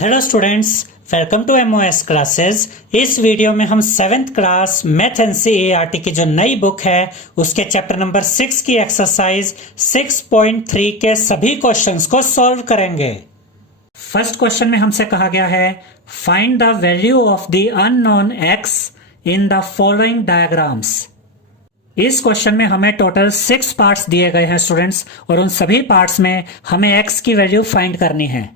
Hello students, welcome to MOS classes. इस video में हम 7th क्लास मैथ एनसीईआरटी की जो नई बुक है उसके चैप्टर नंबर 6 की एक्सरसाइज 6.3 के सभी क्वेश्चंस को सॉल्व करेंगे। फर्स्ट क्वेश्चन में हमसे कहा गया है find the value of the unknown x in the following diagrams. इस क्वेश्चन में हमें टोटल 6 पार्ट्स दिए गए हैं स्टूडेंट्स, और उन सभी पार्ट्स में हमें एक्स की वैल्यू फाइंड करनी है।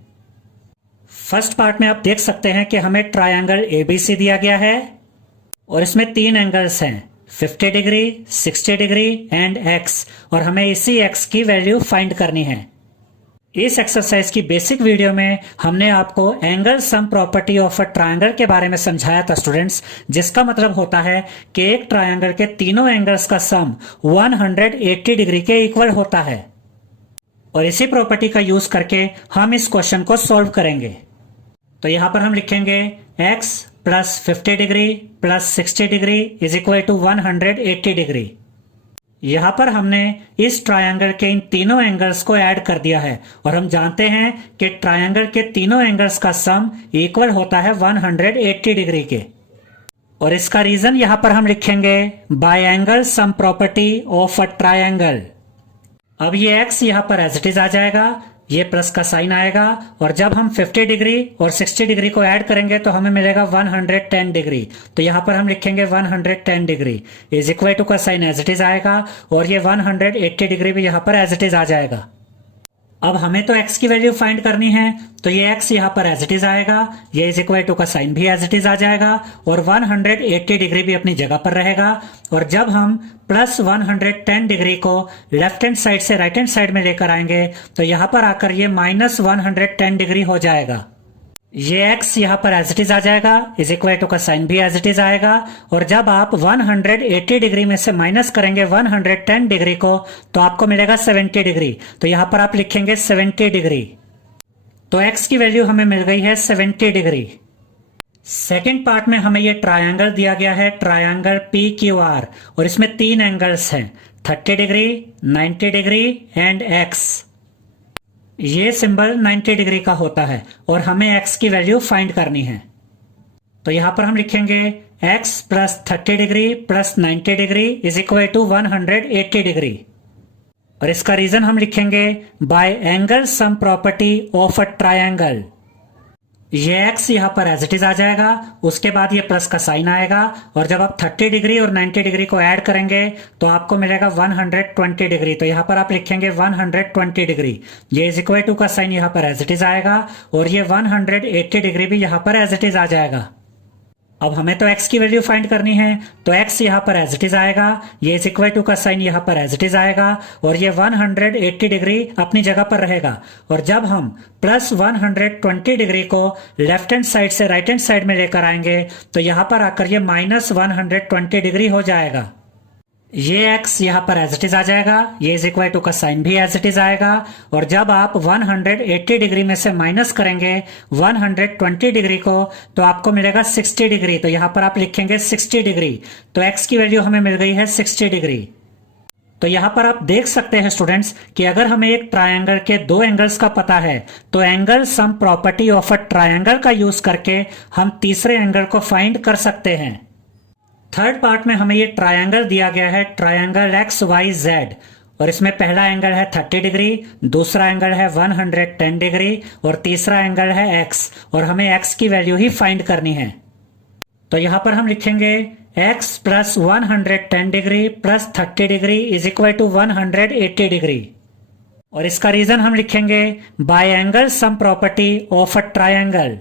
फर्स्ट पार्ट में आप देख सकते हैं कि हमें ट्रायंगल एबीसी दिया गया है और इसमें 3 एंगल्स हैं 50 डिग्री, 60 डिग्री एंड एक्स, और हमें इसी एक्स की वैल्यू फाइंड करनी है। इस एक्सरसाइज की बेसिक वीडियो में हमने आपको angle sum property of a triangle के बारे में समझाया था स्टूडेंट्स, जिसका मतलब होता है कि एक ट्रायंगल के तीनों एंगल्स का सम 180 डिग्री के इक्वल होता है। और इसी प्रॉपर्टी का यूज करके हम इस क्वेश्चन को सॉल्व करेंगे। तो यहां पर हम लिखेंगे x plus 50 degree plus 60 degree is equal to 180 degree. यहां पर हमने इस ट्रायंगल के इन तीनों एंगल्स को ऐड कर दिया है, और हम जानते हैं कि ट्रायंगल के तीनों एंगल्स का सम इक्वल होता है 180 डिग्री के। और इसका रीजन यहां पर हम लिखेंगे by angle sum property of a triangle. अब ये x यहां पर एज इट इज आ जाएगा, ये प्लस का साइन आएगा, और जब हम 50 डिग्री और 60 डिग्री को ऐड करेंगे तो हमें मिलेगा 110 डिग्री। तो यहां पर हम लिखेंगे 110 डिग्री इज इक्वल टू का साइन एज इट इज आएगा, और ये 180 डिग्री भी यहां पर एज इट इज आ जाएगा। अब हमें तो x की वैल्यू फाइंड करनी है, तो ये x यहां पर एज इट इज आएगा, ये इज इक्वल टू का साइन भी एज इट इज आ जाएगा, और 180 डिग्री भी अपनी जगह पर रहेगा। और जब हम प्लस 110 डिग्री को लेफ्ट हैंड साइड से राइट हैंड साइड में लेकर आएंगे तो यहां पर आकर ये माइनस 110 डिग्री हो जाएगा। ये x यहां पर एज इट इज आ जाएगा, इज इक्वल टू का साइन भी एज इट इज आएगा, और जब आप 180 डिग्री में से माइनस करेंगे 110 डिग्री को तो आपको मिलेगा 70 डिग्री। तो यहां पर आप लिखेंगे 70 डिग्री। तो x की वैल्यू हमें मिल गई है 70 डिग्री। सेकेंड पार्ट में हमें ये ट्रायंगल दिया गया है, ट्रायंगल PQR, और इसमें 3 एंगल्स हैं 30 डिग्री, 90 डिग्री एंड x। ये सिंबल 90 डिग्री का होता है और हमें x की वैल्यू फाइंड करनी है। तो यहां पर हम लिखेंगे x plus 30 degree plus 90 degree is equal to 180 degree, और इसका रीजन हम लिखेंगे by angle sum property of a triangle. ये x यहां पर एज इट इज आ जाएगा, उसके बाद ये प्लस का साइन आएगा, और जब आप 30 डिग्री और 90 डिग्री को ऐड करेंगे तो आपको मिलेगा 120 डिग्री। तो यहां पर आप लिखेंगे 120 डिग्री, ये इज इक्वल टू का साइन यहां पर एज इट इज आएगा, और ये 180 डिग्री भी यहां पर एज इट इज आ जाएगा। अब हमें तो x की वैल्यू फाइंड करनी है, तो x यहां पर एज इट इज आएगा, ये इज इक्वल टू का साइन यहां पर एज इट इज आएगा, और ये 180 डिग्री अपनी जगह पर रहेगा। और जब हम प्लस 120 डिग्री को लेफ्ट हैंड साइड से राइट हैंड साइड में लेकर आएंगे तो यहां पर आकर ये माइनस 120 डिग्री हो जाएगा। ये x यहां पर एज इट इज आ जाएगा, ये इज इक्वल टू का साइन भी एज इट इज आएगा, और जब आप 180 डिग्री में से माइनस करेंगे 120 डिग्री को तो आपको मिलेगा 60 डिग्री। तो यहां पर आप लिखेंगे 60 डिग्री। तो x की वैल्यू हमें मिल गई है 60 डिग्री। तो यहां पर आप देख सकते हैं स्टूडेंट्स कि अगर हमें एक ट्रायंगल के 2 एंगल्स का पता है तो angle sum property of a triangle का यूज करके हम तीसरे एंगल को फाइंड कर सकते हैं। थर्ड पार्ट में हमें ये ट्रायंगल दिया गया है, ट्रायंगल XYZ, और इसमें पहला एंगल है 30 डिग्री, दूसरा एंगल है 110 डिग्री और तीसरा एंगल है x, और हमें x की वैल्यू ही फाइंड करनी है। तो यहां पर हम लिखेंगे x plus 110 degree plus 30 degree is equal to 180 degree, और इसका रीजन हम लिखेंगे by angle sum property of a triangle,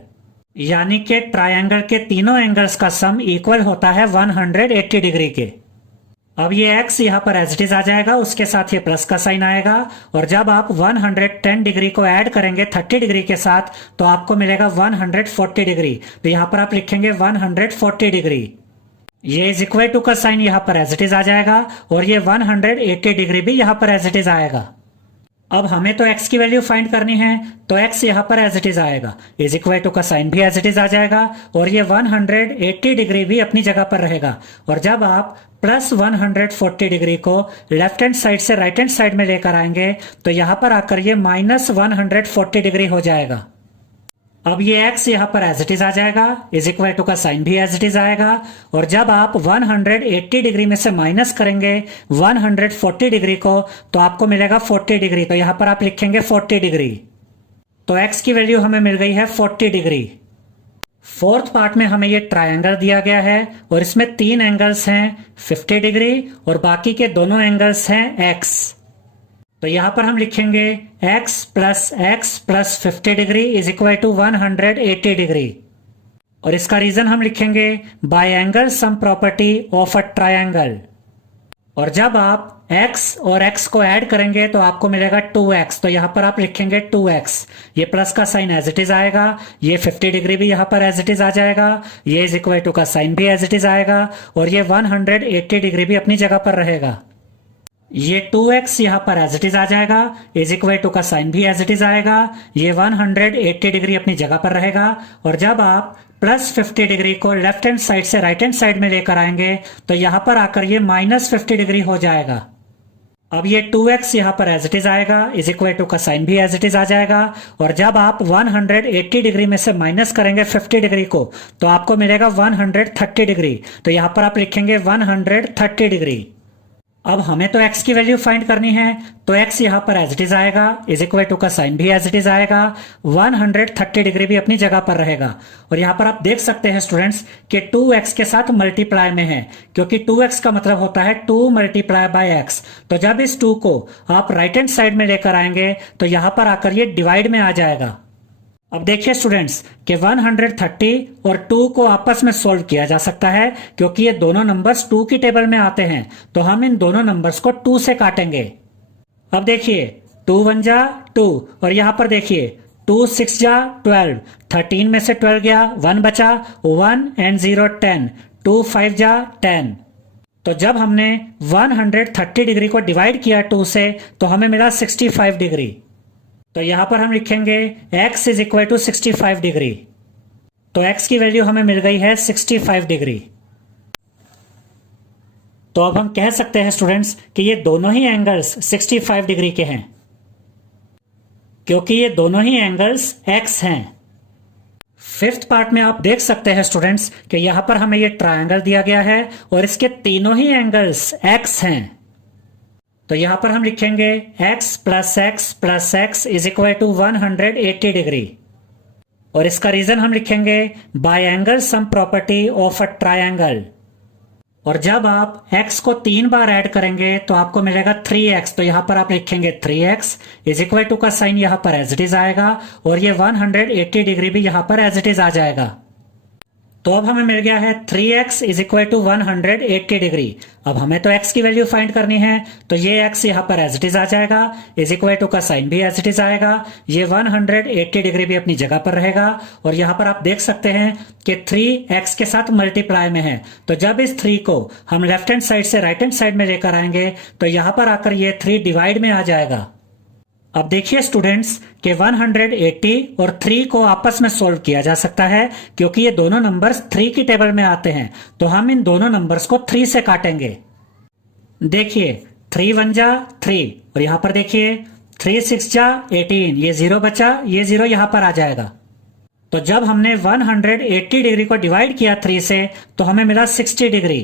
यानी कि ट्रायंगल के तीनों एंगल्स का सम इक्वल होता है 180 डिग्री के। अब ये x यहां पर एज इट इज आ जाएगा, उसके साथ ये प्लस का साइन आएगा, और जब आप 110 डिग्री को ऐड करेंगे 30 डिग्री के साथ तो आपको मिलेगा 140 डिग्री। तो यहां पर आप लिखेंगे 140 डिग्री, ये इज इक्वल टू का साइन यहां पर एज इट इज आ जाएगा, और ये 180 डिग्री भी यहां पर एज इट इज आएगा। अब हमें तो x की वैल्यू फाइंड करनी है, तो x यहां पर एज इट इज आएगा, इज इक्वल टू का साइन भी एज इट इज आ जाएगा, और ये 180 डिग्री भी अपनी जगह पर रहेगा। और जब आप प्लस 140 डिग्री को लेफ्ट हैंड साइड से राइट हैंड साइड में लेकर आएंगे तो यहां पर आकर ये माइनस 140 डिग्री हो जाएगा। अब ये x यहाँ पर एज इट इज आ जाएगा, इज इक्वल टू का साइन भी एज इट इज आएगा। और जब आप 180 डिग्री में से माइनस करेंगे 140 डिग्री को तो आपको मिलेगा 40 डिग्री। तो यहां पर आप लिखेंगे 40 डिग्री। तो x की वैल्यू हमें मिल गई है 40 डिग्री। फोर्थ पार्ट में हमें ये ट्रायंगल दिया गया है और इसमें 3 एंगल्स हैं 50 डिग्री और बाकी के दोनों एंगल्स हैं x। तो यहां पर हम लिखेंगे x plus 50 degree is equal to 180 degree. और इसका रीजन हम लिखेंगे by angle sum property of a triangle. और जब आप x और x को ऐड करेंगे तो आपको मिलेगा 2x। तो यहां पर आप लिखेंगे 2x। ये प्लस का साइन एज इट इज आएगा, ये 50 डिग्री भी यहां पर एज इट इज आ जाएगा, ये इज इक्वल टू का साइन भी एज इट इज आएगा और ये 180 डिग्री भी अपनी जगह पर रहेगा। ये 2x यहां पर एज इट इज आ जाएगा, इज इक्वल टू का साइन भी एज इट इज आएगा, ये 180 डिग्री अपनी जगह पर रहेगा। और जब आप प्लस 50 डिग्री को लेफ्ट हैंड साइड से राइट हैंड साइड में लेकर आएंगे तो यहां पर आकर ये माइनस 50 डिग्री हो जाएगा। अब ये 2x यहां पर एज इट इज आएगा, इज इक्वल टू का साइन भी एज इट इज आ जाएगा। और जब आप 180 डिग्री में से माइनस करेंगे 50 डिग्री को तो आपको मिलेगा 130 डिग्री। तो यहां पर आप लिखेंगे 130 डिग्री। अब हमें तो x की वैल्यू फाइंड करनी है, तो x यहां पर एज इट इज आएगा, इज इक्वल टू का साइन भी एज इट इज आएगा, 130 डिग्री भी अपनी जगह पर रहेगा। और यहां पर आप देख सकते हैं स्टूडेंट्स कि 2x के साथ मल्टीप्लाई में है, क्योंकि 2x का मतलब होता है 2 मल्टीप्लाई बाय x। तो जब इस 2 को आप राइट हैंड साइड में लेकर आएंगे तो यहां पर आकर ये डिवाइड में आ जाएगा। अब देखिए स्टूडेंट्स कि 130 और 2 को आपस में सोल्व किया जा सकता है, क्योंकि ये दोनों नंबर्स 2 की टेबल में आते हैं। तो हम इन दोनों नंबर्स को 2 से काटेंगे। अब देखिए 2 1 जा 2 और यहां पर देखिए 2 6 जा 12, 13 में से 12 गया, 1 बचा, 1 and 0 10, 2 5 जा 10। तो जब हमने 130 डिग्री को डिवाइड किया 2 से तो हमें मिला 65 डिग्री। तो यहां पर हम लिखेंगे x is equal to 65 degree. तो x की वैल्यू हमें मिल गई है 65 डिग्री। तो अब हम कह सकते हैं स्टूडेंट्स कि ये दोनों ही एंगल्स 65 डिग्री के हैं, क्योंकि ये दोनों ही एंगल्स x हैं। फिफ्थ पार्ट में आप देख सकते हैं स्टूडेंट्स कि यहां पर हमें ये ट्रायंगल दिया गया है और इसके तीनों ही एंगल्स x हैं। तो यहां पर हम लिखेंगे x plus x is equal to 180 degree. और इसका रीजन हम लिखेंगे by angle sum property of a triangle. और जब आप x को 3 बार ऐड करेंगे तो आपको मिलेगा 3x। तो यहां पर आप लिखेंगे 3x इज इक्वल टू का साइन यहां पर एज इट इज आएगा और ये 180 डिग्री भी यहां पर एज इट इज आ जाएगा। तो अब हमें मिल गया है 3x is equal to 180 degree. अब हमें तो x की वैल्यू फाइंड करनी है, तो ये x यहां पर एज इट इज आ जाएगा, इज इक्वल टू का साइन भी एज इट इज आएगा, ये 180 डिग्री भी अपनी जगह पर रहेगा। और यहां पर आप देख सकते हैं कि 3x के साथ मल्टीप्लाई में है। तो जब इस 3 को हम लेफ्ट हैंड साइड से राइट हैंड साइड में लेकर आएंगे तो यहां पर आकर ये 3 डिवाइड में आ जाएगा। अब देखिए स्टूडेंट्स कि 180 और 3 को आपस में सोल्व किया जा सकता है, क्योंकि ये दोनों नंबर्स 3 की टेबल में आते हैं। तो हम इन दोनों नंबर्स को 3 से काटेंगे। देखिए 3 1 जा 3 और यहां पर देखिए 3 6 जा 18, ये 0 बचा, ये 0 यहां पर आ जाएगा। तो जब हमने 180 डिग्री को डिवाइड किया 3 से तो हमें मिला 60 डिग्री।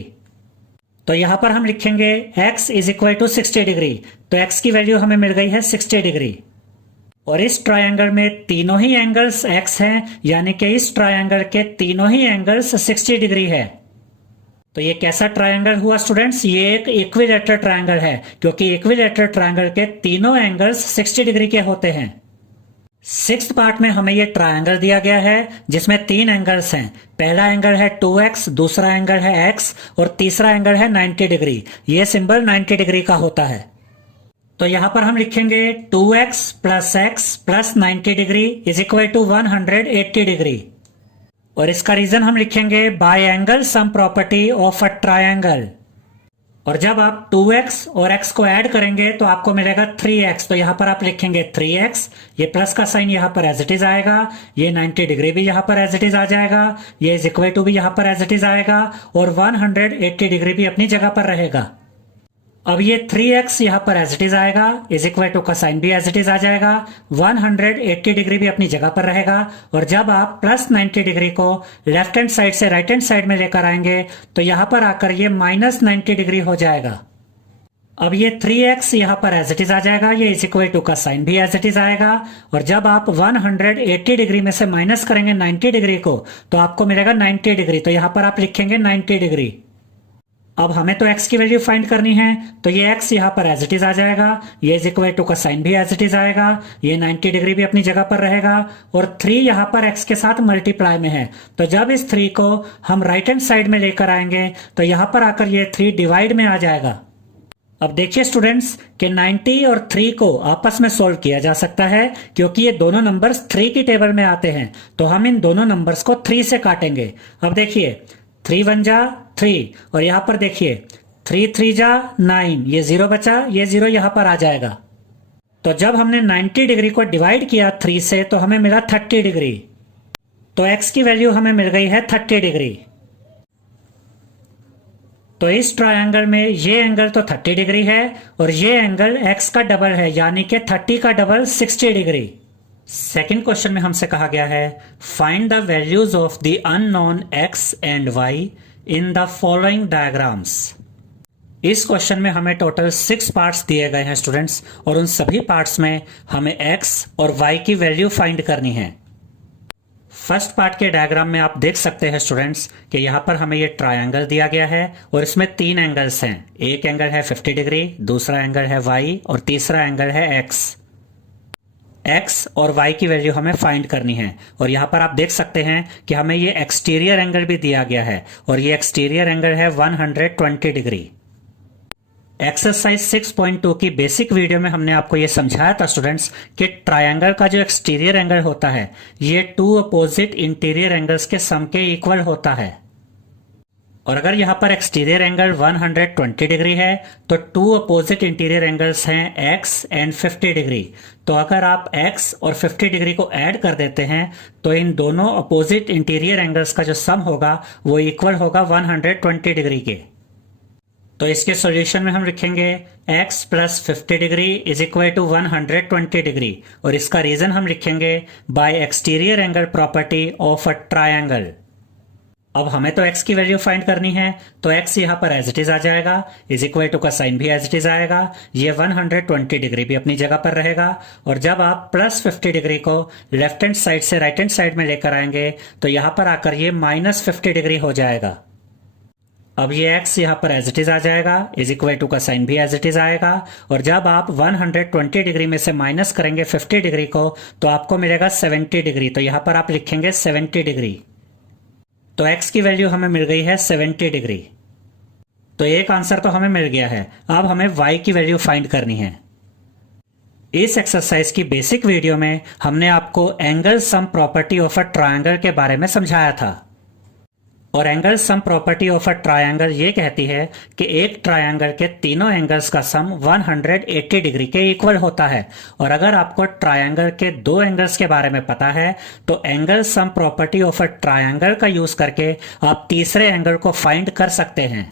तो यहां पर हम लिखेंगे x is equal to 60 degree. तो x की वैल्यू हमें मिल गई है 60 डिग्री। और इस ट्रायंगल में तीनों ही एंगल्स x हैं, यानी कि इस ट्रायंगल के तीनों ही एंगल्स 60 डिग्री है। तो ये कैसा ट्रायंगल हुआ स्टूडेंट्स? ये एक इक्विलैटरल ट्रायंगल है, क्योंकि इक्विलैटरल ट्रायंगल के तीनों एंगल्स 60 डिग्री के होते हैं। सिक्स्थ पार्ट में हमें ये ट्रायंगल दिया गया है जिसमें 3 एंगल्स हैं। पहला एंगल है 2x, दूसरा एंगल है x और तीसरा एंगल है 90 डिग्री। ये सिंबल 90 डिग्री का होता है। तो यहां पर हम लिखेंगे 2x plus 90 degree is equal to 180 degree. और इसका रीजन हम लिखेंगे by angle sum property of a triangle. और जब आप 2x और x को ऐड करेंगे तो आपको मिलेगा 3x। तो यहां पर आप लिखेंगे 3x, ये प्लस का साइन यहां पर एज इट इज आएगा, ये 90 डिग्री भी यहां पर एज इट इज आ जाएगा, ये इज इक्वल टू भी यहां पर एज इट इज आएगा और 180 डिग्री भी अपनी जगह पर रहेगा। अब ये 3x यहाँ पर एज इट इज आएगा, इज इक्वल टू का साइन भी एज इट इज आ जाएगा, 180 डिग्री भी अपनी जगह पर रहेगा। और जब आप प्लस 90 डिग्री को लेफ्ट हैंड साइड से राइट हैंड साइड में लेकर आएंगे तो यहां पर आकर ये माइनस 90 डिग्री हो जाएगा। अब ये 3x यहाँ पर एज इट इज आ जाएगा, ये इज इक्वल टू का साइन भी एज इट इज आएगा। और जब आप 180 डिग्री में से माइनस करेंगे 90 डिग्री को तो आपको मिलेगा 90 डिग्री, तो यहां पर आप लिखेंगे 90 डिग्री। अब हमें तो x की वैल्यू फाइंड करनी है, तो ये x यहाँ पर एज इट इज आ जाएगा, ये इज इक्वल टू का साइन भी एज इट इज आएगा, ये 90 डिग्री भी अपनी जगह पर रहेगा। और 3 यहाँ पर x के साथ मल्टीप्लाई में है, तो जब इस 3 को हम राइट हैंड साइड में लेकर आएंगे तो यहां पर आकर ये 3 डिवाइड में आ जाएगा। अब देखिए स्टूडेंट्स कि 90 और 3 को आपस में सोल्व किया जा सकता है, क्योंकि ये दोनों नंबर्स 3 की टेबल में आते हैं, तो हम इन दोनों नंबर्स को 3 से काटेंगे। अब देखिए 3 1 जा 3 और यहां पर देखिए 3 3 जा 9, ये 0 बचा, ये 0 यहां पर आ जाएगा। तो जब हमने 90 डिग्री को डिवाइड किया 3 से तो हमें मिला 30 डिग्री, तो x की वैल्यू हमें मिल गई है 30 डिग्री। तो इस ट्रायंगल में ये एंगल तो 30 डिग्री है और ये एंगल x का डबल है, यानी कि 30 का डबल 60 डिग्री। सेकेंड क्वेश्चन में हमसे कहा गया है find the values of the unknown x and y in the following diagrams. इस क्वेश्चन में हमें टोटल 6 पार्ट्स दिए गए हैं स्टूडेंट्स, और उन सभी पार्ट्स में हमें x और y की वैल्यू फाइंड करनी है। फर्स्ट पार्ट के डायग्राम में आप देख सकते हैं स्टूडेंट्स कि यहां पर हमें ये ट्रायंगल दिया गया है और इसमें 3 एंगल्स हैं। एक एंगल है 50 डिग्री, दूसरा एंगल है y और तीसरा एंगल है x और y की वैल्यू हमें फाइंड करनी है। और यहां पर आप देख सकते हैं कि हमें ये एक्सटीरियर एंगल भी दिया गया है और ये एक्सटीरियर एंगल है 120 डिग्री। एक्सरसाइज 6.2 की बेसिक वीडियो में हमने आपको ये समझाया था स्टूडेंट्स कि ट्रायंगल का जो एक्सटीरियर एंगल होता है ये 2 अपोजिट इंटीरियर एंगल्स के सम के इक्वल होता है। और अगर यहां पर एक्सटीरियर एंगल 120 डिग्री है तो 2 अपोजिट इंटीरियर एंगल्स हैं x एंड 50 डिग्री। तो अगर आप x और 50 डिग्री को ऐड कर देते हैं तो इन दोनों अपोजिट इंटीरियर एंगल्स का जो सम होगा वो इक्वल होगा 120 डिग्री के। तो इसके सॉल्यूशन में हम लिखेंगे x plus 50 degree is equal to 120 degree, और इसका रीजन हम लिखेंगे by exterior angle property of a triangle. अब हमें तो x की वैल्यू फाइंड करनी है, तो x यहां पर एज इट इज आ जाएगा, इज इक्वल टू का साइन भी एज इट इज आएगा, ये 120 डिग्री भी अपनी जगह पर रहेगा। और जब आप प्लस 50 डिग्री को लेफ्ट हैंड साइड से राइट हैंड साइड में लेकर आएंगे तो यहां पर आकर ये माइनस 50 डिग्री हो जाएगा। अब ये x यहां पर एज इट इज आ जाएगा, इज इक्वल टू का साइन भी एज इट इज आएगा। और जब आप 120 डिग्री में से माइनस करेंगे 50 डिग्री को तो आपको मिलेगा 70 डिग्री, तो यहां पर आप लिखेंगे 70 डिग्री। तो x की वैल्यू हमें मिल गई है 70 डिग्री। तो एक आंसर तो हमें मिल गया है, अब हमें y की वैल्यू फाइंड करनी है। इस एक्सरसाइज की बेसिक वीडियो में हमने आपको angle sum property of a triangle के बारे में समझाया था। और angle sum property of a triangle ये कहती है कि एक ट्रायंगल के तीनों एंगल्स का सम 180 डिग्री के इक्वल होता है। और अगर आपको ट्रायंगल के 2 एंगल्स के बारे में पता है तो angle sum property of a triangle का यूज करके आप तीसरे एंगल को फाइंड कर सकते हैं।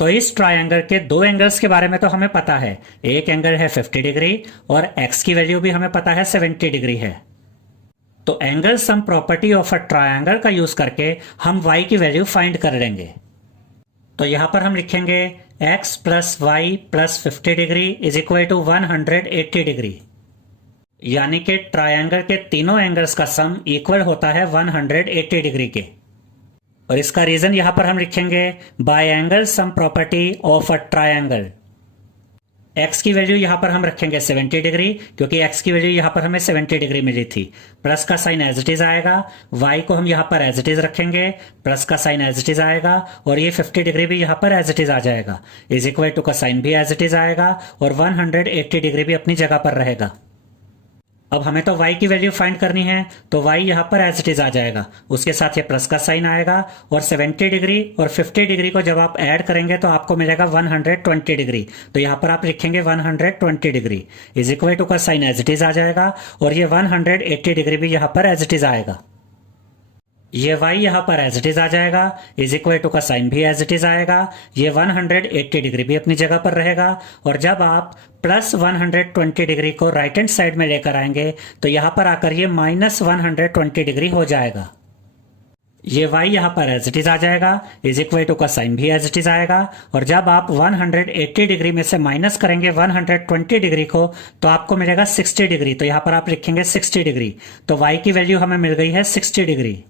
तो इस ट्रायंगल के 2 एंगल्स के बारे में तो हमें पता है, एक एंगल है 50 डिग्री और x की वैल्यू भी हमें पता है 70 डिग्री है। तो angle sum property of a triangle का यूज करके हम y की वैल्यू फाइंड कर लेंगे। तो यहां पर हम लिखेंगे x plus Y plus 50 degree is equal to 180 degree, यानी कि ट्रायंगल के तीनों एंगल्स का सम इक्वल होता है 180 डिग्री के। और इसका रीजन यहां पर हम लिखेंगे by angle sum property of a triangle. x की वैल्यू यहां पर हम रखेंगे 70 डिग्री, क्योंकि x की वैल्यू यहां पर हमें 70 डिग्री मिली थी। प्लस का साइन एज इट इज आएगा, y को हम यहां पर एज इट इज रखेंगे, प्लस का साइन एज इट इज आएगा, और ये 50 डिग्री भी यहां पर एज इट इज आ जाएगा, इज इक्वल टू का साइन भी एज इट इज आएगा, और 180 डिग्री भी अपनी जगह पर रहेगा। अब हमें तो y की वैल्यू फाइंड करनी है, तो y यहां पर एज इट इज आ जाएगा, उसके साथ ये प्लस का साइन आएगा, और 70 डिग्री और 50 डिग्री को जब आप ऐड करेंगे तो आपको मिलेगा 120 डिग्री। तो यहां पर आप लिखेंगे 120 डिग्री इज इक्वल टू का साइन एज इट इज आ जाएगा, और ये 180 डिग्री भी यहां पर एज इट इज आएगा। ये y यहाँ पर एज इट इज आ जाएगा, इज इक्वल टू का साइन भी एज इट इज आएगा, ये 180 डिग्री भी अपनी जगह पर रहेगा। और जब आप प्लस 120 डिग्री को राइट हैंड साइड में लेकर आएंगे तो यहाँ पर आकर ये माइनस 120 डिग्री हो जाएगा। ये y यहाँ पर एज इट इज आ जाएगा, इज इक्वल टू का साइन भी एज इट इज आएगा। और जब आप 180 डिग्री में से माइनस करेंगे 120 डिग्री को तो आपको मिलेगा 60 डिग्री। तो यहाँ पर आप लिखेंगे 60 डिग्री। तो y की वैल्यू हमें मिल गई है 60 डिग्री।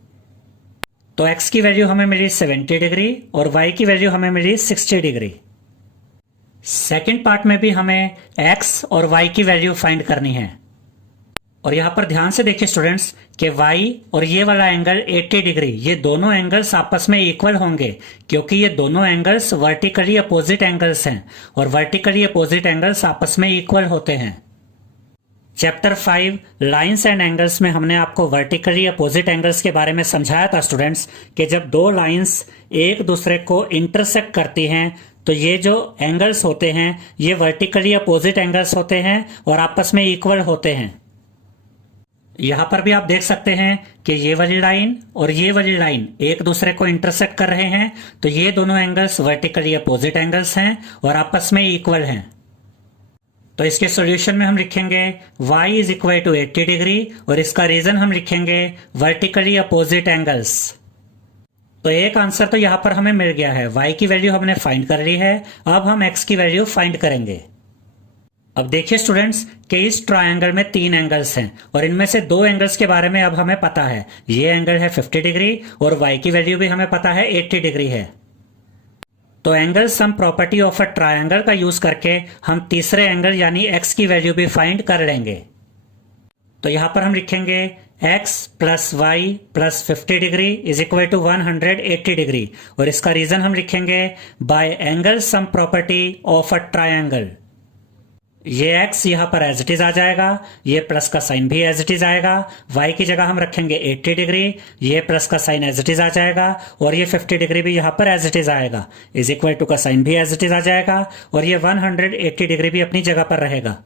तो x की वैल्यू हमें मिली 70 डिग्री और y की वैल्यू हमें मिली 60 डिग्री। सेकेंड पार्ट में भी हमें x और y की वैल्यू फाइंड करनी है। और यहां पर ध्यान से देखिए स्टूडेंट्स कि y और ये वाला एंगल 80 डिग्री, ये दोनों एंगल्स आपस में इक्वल होंगे क्योंकि ये दोनों एंगल्स वर्टिकली अपोजिट एंगल्स हैं और वर्टिकली अपोजिट एंगल्स आपस में इक्वल होते हैं। चैप्टर 5 लाइंस एंड एंगल्स में हमने आपको वर्टिकली अपोजिट एंगल्स के बारे में समझाया था स्टूडेंट्स कि जब दो लाइंस एक दूसरे को इंटरसेक्ट करती हैं तो ये जो एंगल्स होते हैं ये वर्टिकली अपोजिट एंगल्स होते हैं और आपस में इक्वल होते हैं। यहां पर भी आप देख सकते हैं कि ये वाली लाइन और ये वाली लाइन एक दूसरे को इंटरसेक्ट कर रहे हैं, तो ये दोनों एंगल्स वर्टिकली अपोजिट एंगल्स हैं और आपस में इक्वल हैं। तो इसके सॉल्यूशन में हम लिखेंगे y is equal to 80 degree और इसका रीजन हम लिखेंगे वर्टिकली अपोजिट एंगल्स। तो एक आंसर तो यहां पर हमें मिल गया है, y की वैल्यू हमने फाइंड कर ली है। अब हम x की वैल्यू फाइंड करेंगे। अब देखिए स्टूडेंट्स कि इस ट्रायंगल में 3 एंगल्स हैं और इनमें से 2 एंगल्स के बारे में अब हमें पता है। ये एंगल है 50 डिग्री और y की वैल्यू भी हमें पता है 80 डिग्री है। तो angle sum property of a triangle का यूज करके हम तीसरे एंगल यानी x की वैल्यू भी फाइंड कर लेंगे। तो यहां पर हम लिखेंगे x plus Y plus 50 degree is equal to 180 degree और इसका रीजन हम लिखेंगे by angle sum property of a triangle. ये x यहाँ पर एज इट इज आ जाएगा, ये प्लस का साइन भी एज इट इज आएगा, y की जगह हम रखेंगे 80 डिग्री, ये प्लस का साइन एज इट इज आ जाएगा और ये 50 डिग्री भी यहाँ पर एज इट इज आएगा, इज इक्वल टू का साइन भी एज इट इज आ जाएगा और ये 180 डिग्री भी अपनी जगह पर रहेगा।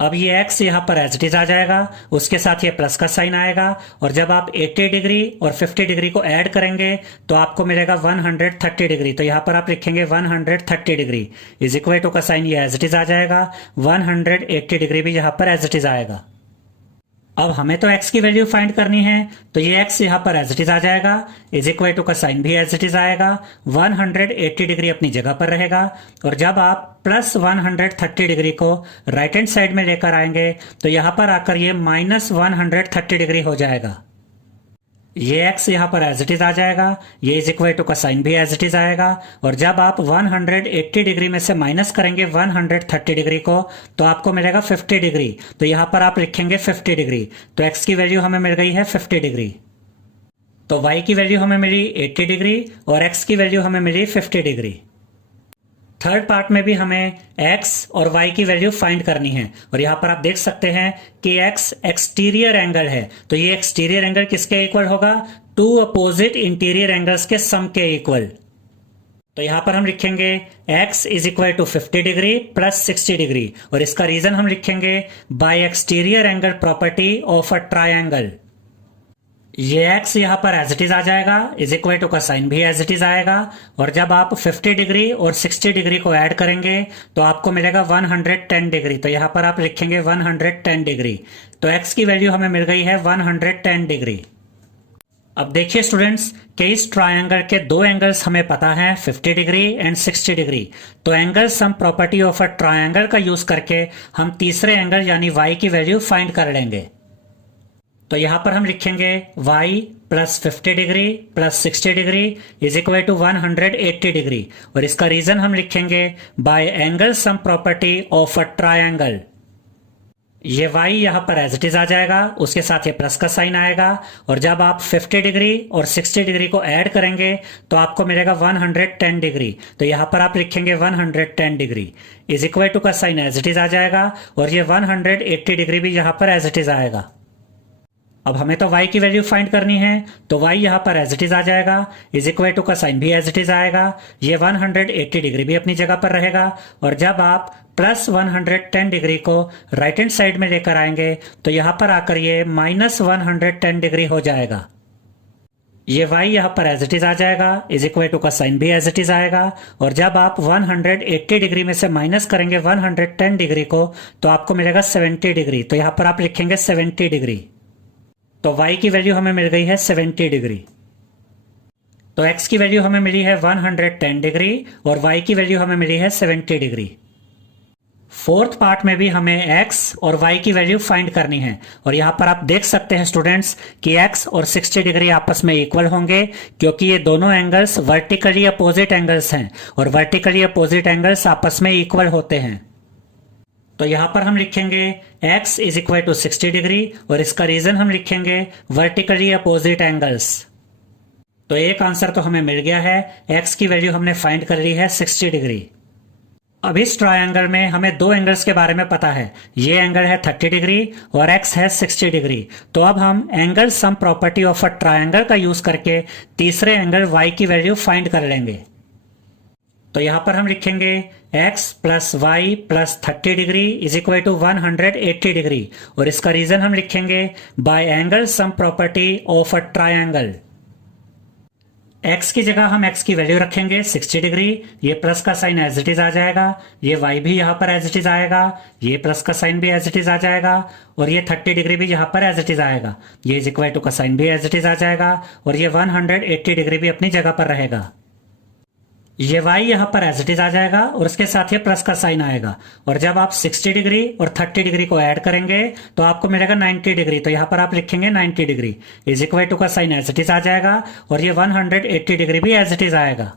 अब ये x यहाँ पर एज इट इज आ जाएगा, उसके साथ ये प्लस का साइन आएगा और जब आप 80 डिग्री और 50 डिग्री को ऐड करेंगे तो आपको मिलेगा 130 डिग्री। तो यहाँ पर आप लिखेंगे 130 डिग्री इज इक्वल टू का साइन ये एज इट इज आ जाएगा, 180 डिग्री भी यहाँ पर एज इट इज आएगा। अब हमें तो x की वैल्यू फाइंड करनी है, तो ये x यहाँ पर एज इट इज आ जाएगा, इज इक्वल टू का साइन भी एज इट इज आएगा, 180 डिग्री अपनी जगह पर रहेगा। और जब आप प्लस 130 डिग्री को राइट हैंड साइड में लेकर आएंगे तो यहाँ पर आकर ये माइनस 130 डिग्री हो जाएगा। ये x यहाँ पर एज इट इज आ जाएगा, ये इज इक्वल टू का साइन भी एज इट इज आएगा और जब आप 180 डिग्री में से माइनस करेंगे 130 डिग्री को तो आपको मिलेगा 50 डिग्री। तो यहाँ पर आप लिखेंगे 50 डिग्री। तो x की वैल्यू हमें मिल गई है 50 डिग्री। तो y की वैल्यू हमें मिली 80 डिग्री और x की वैल्यू हमें मिली 50 डिग्री। थर्ड पार्ट में भी हमें x और y की वैल्यू फाइंड करनी है और यहां पर आप देख सकते हैं कि x एक्सटीरियर एंगल है, तो ये एक्सटीरियर एंगल किसके इक्वल होगा? 2 अपोजिट इंटीरियर एंगल्स के सम के इक्वल। तो यहां पर हम लिखेंगे x is equal to 50 degree plus 60 degree और इसका रीजन हम लिखेंगे by exterior angle property of a triangle. ये x यहाँ पर एज इट इज आ जाएगा, इज इक्वल टू का साइन भी एज इट इज आएगा और जब आप 50 डिग्री और 60 डिग्री को ऐड करेंगे तो आपको मिलेगा 110 डिग्री। तो यहाँ पर आप लिखेंगे 110 डिग्री। तो x की वैल्यू हमें मिल गई है 110 डिग्री। अब देखिए स्टूडेंट्स कि इस ट्रायंगल के 2 एंगल्स हमें पता है 50 डिग्री एंड 60 डिग्री। तो angle sum property of a triangle का यूज करके हम तीसरे एंगल यानी y की वैल्यू फाइंड कर लेंगे। तो यहां पर हम लिखेंगे y plus 50 degree plus 60 degree is equal to 180 degree और इसका रीजन हम लिखेंगे by angle sum property of a triangle. ये y यहां पर एज इट इज आ जाएगा, उसके साथ ये प्लस का साइन आएगा और जब आप 50 डिग्री और 60 डिग्री को ऐड करेंगे तो आपको मिलेगा 110 डिग्री। तो यहां पर आप लिखेंगे 110 डिग्री इज इक्वल टू का साइन एज इट इज आ जाएगा और ये 180 डिग्री भी यहां पर एज इट इज आएगा। अब हमें तो y की वैल्यू फाइंड करनी है, तो y यहाँ पर एज इट इज आ जाएगा, इज इक्वल टू का साइन भी एज इट इज आएगा, ये 180 डिग्री भी अपनी जगह पर रहेगा और जब आप प्लस 110 डिग्री को राइट हैंड साइड में लेकर आएंगे तो यहाँ पर आकर ये माइनस 110 डिग्री हो जाएगा। ये y यहाँ पर एज इट इज आ जाएगा, इज इक्वल टू का साइन भी एज इट इज आएगा। और जब आप 180 डिग्री में से माइनस करेंगे 110 डिग्री को तो आपको मिलेगा 70 डिग्री। तो यहाँ पर आप लिखेंगे 70 डिग्री। तो y की वैल्यू हमें मिल गई है 70 डिग्री। तो x की वैल्यू हमें मिली है 110 डिग्री और y की वैल्यू हमें मिली है 70 डिग्री। फोर्थ पार्ट में भी हमें x और y की वैल्यू फाइंड करनी है। और यहां पर आप देख सकते हैं स्टूडेंट्स कि x और 60 डिग्री आपस में इक्वल होंगे, क्योंकि ये दोनों एंगल्स वर्टिकली अपोजिट एंगल्स हैं और वर्टिकली अपोजिट एंगल्स आपस में इक्वल होते हैं। तो यहां पर हम लिखेंगे x is equal to 60 degree और इसका रीजन हम लिखेंगे वर्टिकली अपोजिट एंगल्स। तो एक आंसर तो हमें मिल गया है, x की वैल्यू हमने फाइंड कर ली है 60 डिग्री। अब इस ट्रायंगल में हमें दो एंगल्स के बारे में पता है, ये एंगल है 30 डिग्री और x है 60 डिग्री। तो अब हम angle sum property of a triangle का यूज करके तीसरे एंगल y की वैल्यू फाइंड कर लेंगे। तो यहां पर हम लिखेंगे x plus Y plus 30 degree is equal to 180 degree और इसका रीजन हम लिखेंगे by angle sum property of a triangle. x की जगह हम x की वैल्यू रखेंगे 60 डिग्री, ये प्लस का साइन एज इट इज आ जाएगा, ये y भी यहाँ पर एज इट इज आएगा, ये प्लस का साइन भी एज इट इज आ जाएगा और ये 30 डिग्री भी यहाँ पर एज इट इज आएगा, ये इज इक्वल टू का साइन भी एज इट इज आ जाएगा और ये 180 डिग्री भी अपनी जगह पर रहेगा। ये y यहाँ पर एज इट इज आ जाएगा और उसके साथ ये प्लस का साइन आएगा। और जब आप 60 डिग्री और 30 डिग्री को ऐड करेंगे तो आपको मिलेगा 90 डिग्री। तो यहाँ पर आप लिखेंगे 90 डिग्री इज इक्वल टू का साइन एज इट इज आ जाएगा और ये 180 डिग्री भी एज इट इज आएगा।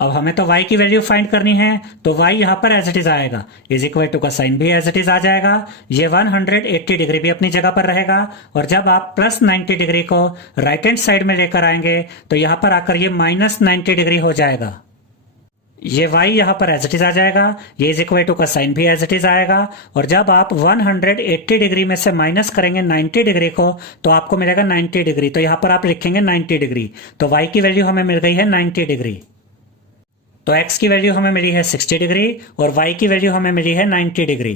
अब हमें तो y की वैल्यू फाइंड करनी है, तो y यहाँ पर एज इट इज आएगा, इज इक्वल टू का साइन भी एज इट इज आ जाएगा, ये 180 डिग्री भी अपनी जगह पर रहेगा। और जब आप प्लस 90 डिग्री को राइट हैंड साइड में लेकर आएंगे तो यहाँ पर आकर ये माइनस 90 डिग्री हो जाएगा। ये y यहाँ पर एज इट इज आ जाएगा, ये इज इक्वल टू का साइन भी एज इट इज आएगा। और जब आप 180 डिग्री में से माइनस करेंगे 90 डिग्री को तो आपको मिलेगा 90 डिग्री। तो यहाँ पर आप लिखेंगे 90 डिग्री। तो y की वैल्यू हमें मिल गई है 90 डिग्री। तो x की वैल्यू हमें मिली है 60 डिग्री और y की वैल्यू हमें मिली है 90 डिग्री।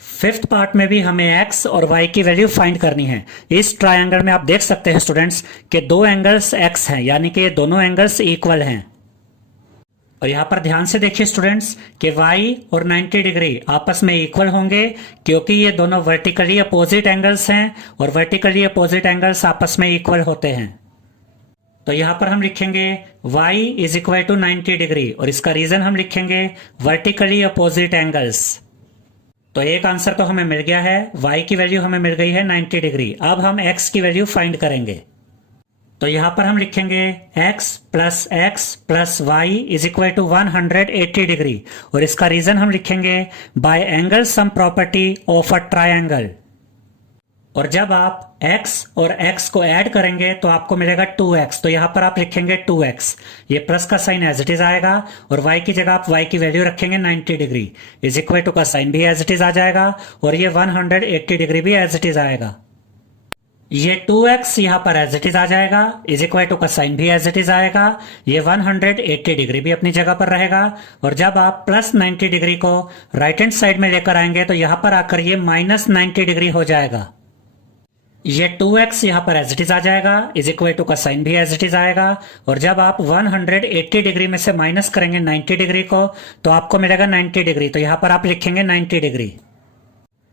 फिफ्थ पार्ट में भी हमें x और y की वैल्यू फाइंड करनी है। इस ट्रायंगल में आप देख सकते हैं स्टूडेंट्स कि दो एंगल्स x हैं, यानी कि दोनों एंगल्स इक्वल हैं। और यहां पर ध्यान से देखिए स्टूडेंट्स कि y और 90 डिग्री आपस में इक्वल होंगे, क्योंकि ये दोनों वर्टिकली अपोजिट एंगल्स हैं और वर्टिकली अपोजिट एंगल्स आपस में इक्वल होते हैं। तो यहां पर हम लिखेंगे y is equal to 90 degree और इसका रीजन हम लिखेंगे वर्टिकली अपोजिट एंगल्स। तो एक आंसर तो हमें मिल गया है, y की वैल्यू हमें मिल गई है 90 डिग्री। अब हम x की वैल्यू फाइंड करेंगे। तो यहां पर हम लिखेंगे x plus Y is equal to 180 degree और इसका रीजन हम लिखेंगे by angle sum property of a triangle. और जब आप x और x को ऐड करेंगे तो आपको मिलेगा 2x। तो यहां पर आप लिखेंगे 2x, ये प्लस का साइन एज इट इज आएगा और y की जगह आप y की वैल्यू रखेंगे 90 डिग्री इज इक्वल टू का साइन भी एज इट इज आ जाएगा और ये 180 डिग्री भी एज इट इज आएगा। ये 2x यहां पर एज इट इज आ जाएगा, इज इक्वल टू का साइन भी एज इट इज आएगा, ये 180 डिग्री भी अपनी जगह पर रहेगा। और जब आप प्लस 90 डिग्री को राइट हैंड साइड में लेकर आएंगे तो यहां पर आकर ये माइनस 90 डिग्री हो जाएगा। ये 2x यहां पर एज इट इज आ जाएगा, इज इक्वल टू का साइन भी एज इट इज आएगा। और जब आप 180 डिग्री में से माइनस करेंगे 90 डिग्री को तो आपको मिलेगा 90 डिग्री। तो यहां पर आप लिखेंगे 90 डिग्री।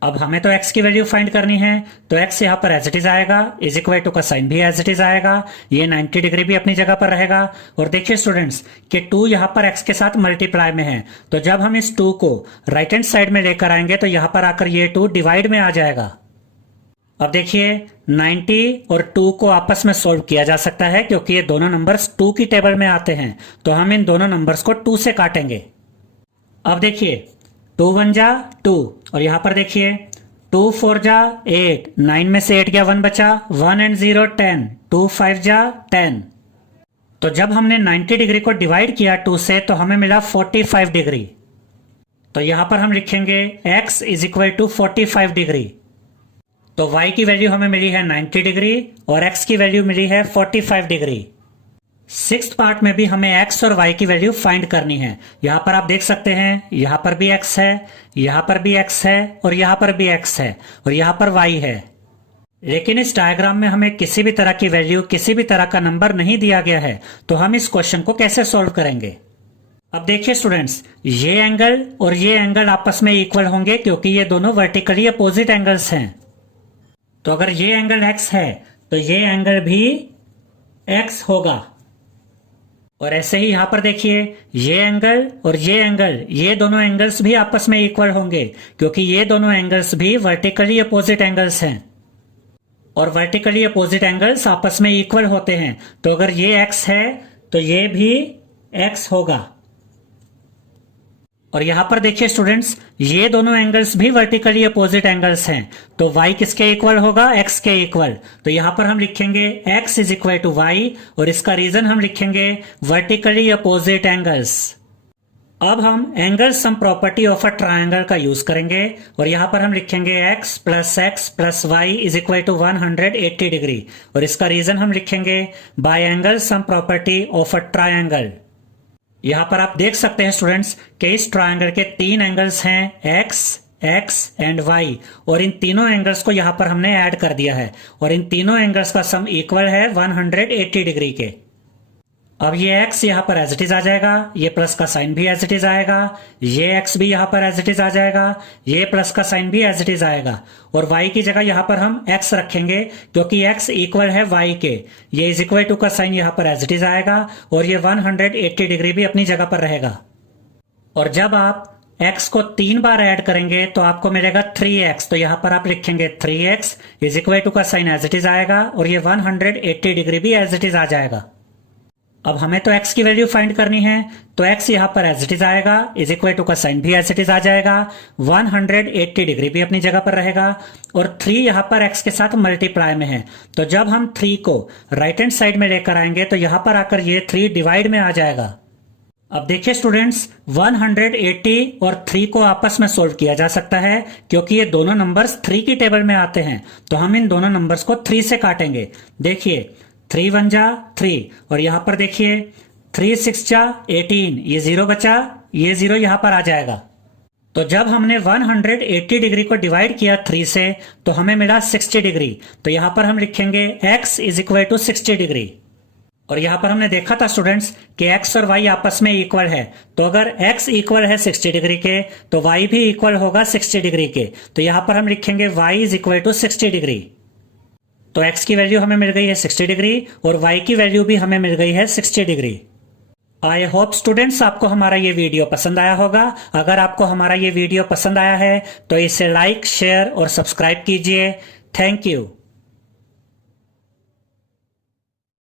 अब हमें तो x की वैल्यू फाइंड करनी है, तो x यहां पर एज इट इज आएगा, इज इक्वल टू का साइन भी एज इट इज आएगा, ये 90 डिग्री भी अपनी जगह पर रहेगा। और देखिए स्टूडेंट्स कि 2 यहां पर x के साथ मल्टीप्लाई में है, तो जब हम इस 2 को राइट हैंड साइड में लेकर आएंगे तो यहां पर आकर ये 2 डिवाइड में आ जाएगा। अब देखिए 90 और 2 को आपस में सोल्व किया जा सकता है, क्योंकि ये दोनों नंबर्स 2 की टेबल में आते हैं। तो हम इन दोनों नंबर्स को 2 से काटेंगे। अब देखिए 2 1 जा 2 और यहां पर देखिए 2 4 जा 8, 9 में से 8 गया 1 बचा, 1 एंड 0 10, 2 5 जा 10। तो जब हमने 90 डिग्री को डिवाइड किया 2 से तो हमें मिला 45 डिग्री। तो यहां पर हम लिखेंगे x is equal to 45 degree. तो y की वैल्यू हमें मिली है 90 डिग्री और x की वैल्यू मिली है 45 डिग्री। सिक्स्थ पार्ट में भी हमें x और y की वैल्यू फाइंड करनी है। यहां पर आप देख सकते हैं यहां पर भी x है, यहां पर भी x है और यहां पर भी x है और यहां पर y है। लेकिन इस डायग्राम में हमें किसी भी तरह की वैल्यू, किसी भी तरह का नंबर नहीं दिया गया है, तो हम इस क्वेश्चन को कैसे सॉल्व करेंगे। अब देखिए स्टूडेंट्स, ये एंगल और ये एंगल आपस में इक्वल होंगे क्योंकि ये दोनों वर्टिकली अपोजिट एंगल्स हैं। तो अगर ये एंगल x है तो ये एंगल भी x होगा। और ऐसे ही यहां पर देखिए, ये एंगल और ये एंगल, ये दोनों एंगल्स भी आपस में इक्वल होंगे क्योंकि ये दोनों एंगल्स भी वर्टिकली अपोजिट एंगल्स हैं। और वर्टिकली अपोजिट एंगल्स आपस में इक्वल होते हैं, तो अगर ये x है तो ये भी x होगा। और यहां पर देखिए स्टूडेंट्स, ये दोनों एंगल्स भी वर्टिकली अपोजिट एंगल्स हैं, तो y किसके इक्वल होगा, x के इक्वल। तो यहां पर हम लिखेंगे x is equal to y और इसका रीजन हम लिखेंगे वर्टिकली अपोजिट एंगल्स। अब हम angle sum property of a triangle का यूज करेंगे और यहां पर हम लिखेंगे x plus y is equal to 180 degree और इसका रीजन हम लिखेंगे by angle sum property of a triangle. यहां पर आप देख सकते हैं स्टूडेंट्स कि इस ट्रायंगल के 3 एंगल्स हैं x, x एंड y और इन तीनों एंगल्स को यहां पर हमने ऐड कर दिया है और इन तीनों एंगल्स का सम इक्वल है 180 डिग्री के। अब ये x यहां पर एज इट इज आ जाएगा, ये प्लस का साइन भी एज इट इज आएगा, ये x भी यहां पर एज इट इज आ जाएगा, ये प्लस का साइन भी एज इट इज आएगा और y की जगह यहां पर हम x रखेंगे क्योंकि x इक्वल है y के। ये इज इक्वल टू का साइन यहां पर एज इट इज आएगा और ये 180 डिग्री भी अपनी जगह पर रहेगा। और जब आप x को 3 बार ऐड करेंगे तो आपको मिलेगा 3x, तो यहां पर आप लिखेंगे 3x इज इक्वल टू का साइन एज इट इज आएगा और ये 180 डिग्री भी एज इट इज आ जाएगा। अब हमें तो x की वैल्यू फाइंड करनी है, तो x यहां पर एज इट इज आएगा, इज इक्वल टू का साइन भी एज इट इज आ जाएगा, 180 डिग्री भी अपनी जगह पर रहेगा और 3 यहां पर x के साथ मल्टीप्लाई में है, तो जब हम 3 को राइट हैंड साइड में लेकर आएंगे तो यहां पर आकर ये 3 डिवाइड में आ जाएगा। अब देखिए स्टूडेंट्स, 180 और 3 को आपस में सोल्व किया जा सकता है क्योंकि ये दोनों नंबर्स 3 की टेबल में आते हैं, तो हम इन दोनों नंबर्स को 3 से काटेंगे। देखिए 3 1 जा 3 और यहां पर देखिए 3 6 जा 18, ये 0 बचा, ये 0 यहां पर आ जाएगा। तो जब हमने 180 डिग्री को डिवाइड किया 3 से तो हमें मिला 60 डिग्री, तो यहां पर हम लिखेंगे x is equal to 60 degree. और यहां पर हमने देखा था स्टूडेंट्स कि x और y आपस में इक्वल है, तो अगर x इक्वल है 60 डिग्री के तो y भी इक्वल होगा 60 डिग्री के, तो यहां पर हम लिखेंगे y is equal to 60 degree. तो x की वैल्यू हमें मिल गई है 60 डिग्री और y की वैल्यू भी हमें मिल गई है 60 डिग्री। आई होप स्टूडेंट्स आपको हमारा ये वीडियो पसंद आया होगा। अगर आपको हमारा ये वीडियो पसंद आया है तो इसे लाइक, शेयर और सब्सक्राइब कीजिए। Thank you.